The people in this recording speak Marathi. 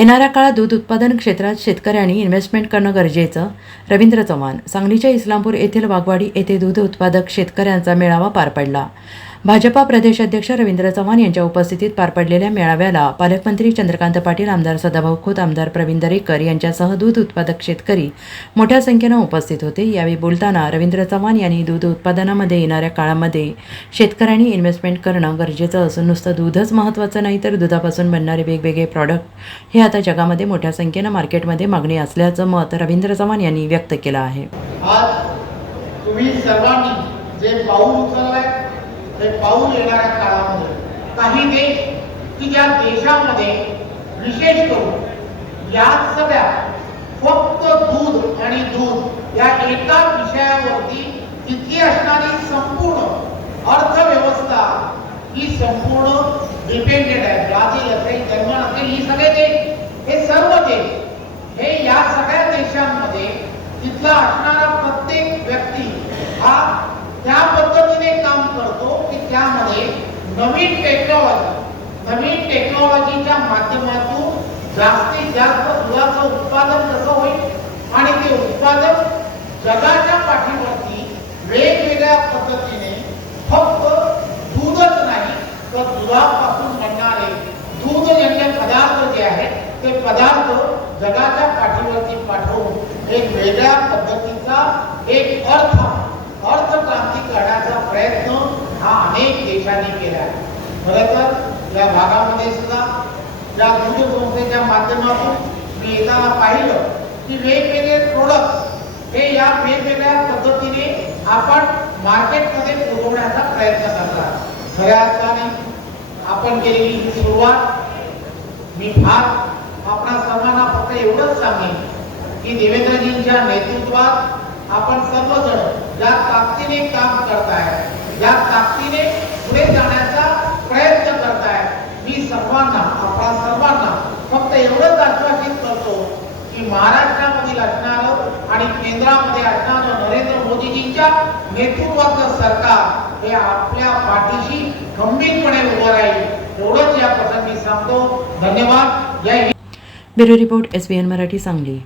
येणाऱ्या काळात दूध उत्पादन क्षेत्रात शेतकऱ्यांनी इन्व्हेस्टमेंट करणं गरजेचं. रवींद्र चव्हाण. सांगलीच्या इस्लामपूर येथील वाघवाडी येथे दूध उत्पादक शेतकऱ्यांचा मेळावा पार पडला. भाजपा प्रदेशाध्यक्ष रवींद्र चव्हाण यांच्या उपस्थितीत पार पडलेल्या मेळाव्याला पालकमंत्री चंद्रकांत पाटील, आमदार सदाभाऊ खोत, आमदार प्रवीण दरेकर यांच्यासह दूध उत्पादक शेतकरी मोठ्या संख्येनं उपस्थित होते. यावेळी बोलताना रवींद्र चव्हाण यांनी दूध उत्पादनामध्ये येणाऱ्या काळामध्ये शेतकऱ्यांनी इन्व्हेस्टमेंट करणं गरजेचं असून नुसतं दूधच महत्त्वाचं नाही तर दुधापासून बनणारे वेगवेगळे प्रॉडक्ट हे आता जगामध्ये मोठ्या संख्येनं मार्केटमध्ये मागणी असल्याचं मत रवींद्र चव्हाण यांनी व्यक्त केलं आहे. आज तुम्ही सर्वांनी जे पाऊल उचललंय ते पाऊल येणाऱ्या काळामध्ये काही देश की ज्या देशामध्ये विशेष करून या सगळ्या फक्त दूध आणि दूध या एका विषयावरती तिथली असणारी संपूर्ण अर्थव्यवस्था ही संपूर्ण डिपेंडेड आहे. ब्राझील असेल, जर्मन असेल, ही सगळे देश, हे सर्व देश हे या सगळ्या देशांमध्ये तिथला असणारा प्रत्येक व्यक्ती हा त्या पद्धतीने काम करतो की त्यामध्ये नवीन टेक्नॉलॉजीच्या माध्यमातून जास्तीत जास्त दुधाचं उत्पादन कसं होईल आणि ते उत्पादन जगाच्या पाठीवरती वेगवेगळ्या पद्धतीने फक्त दूधच नाही तर दुधापासून बनणारे दूधजन्य पदार्थ जे आहेत ते पदार्थ जगाच्या पाठीवरती पाठवून एक वेगळ्या पद्धतीचा एक अर्थक्रांती करण्याचा प्रयत्न हा अनेक देशांनी केला आहे. खरं तर या भागामध्ये सुद्धा या दूध संस्थेच्या माध्यमातून मी येताना पाहिलं की वेगवेगळे प्रोडक्ट हे या वेगवेगळ्या पद्धतीने आपण मार्केटमध्ये पुरवण्याचा प्रयत्न करतात. खऱ्या अर्थाने आपण केलेली ही सुरुवात मी आपणा सर्वांना फक्त एवढंच सांगेन की देवेंद्रजींच्या नेतृत्वात आपण सर्वजण ज्या ताकदीने काम करताय, या ताकदीने पुढे जाण्याचा प्रयत्न करताय, मी सर्वांना आपल्या सर्वांना फक्त एवढंच आश्वासित करतो की महाराष्ट्रामधील असणारं आणि केंद्रामध्ये असणारं नरेंद्र मोदीजींच्या नेतृत्वाचं सरकार हे आपल्या पाठीशी खंबीरपणे उभं राहील एवढंच या प्रसंगी सांगतो. धन्यवाद. जय हिंद. Bureau report, SBN Marathi, Sangli.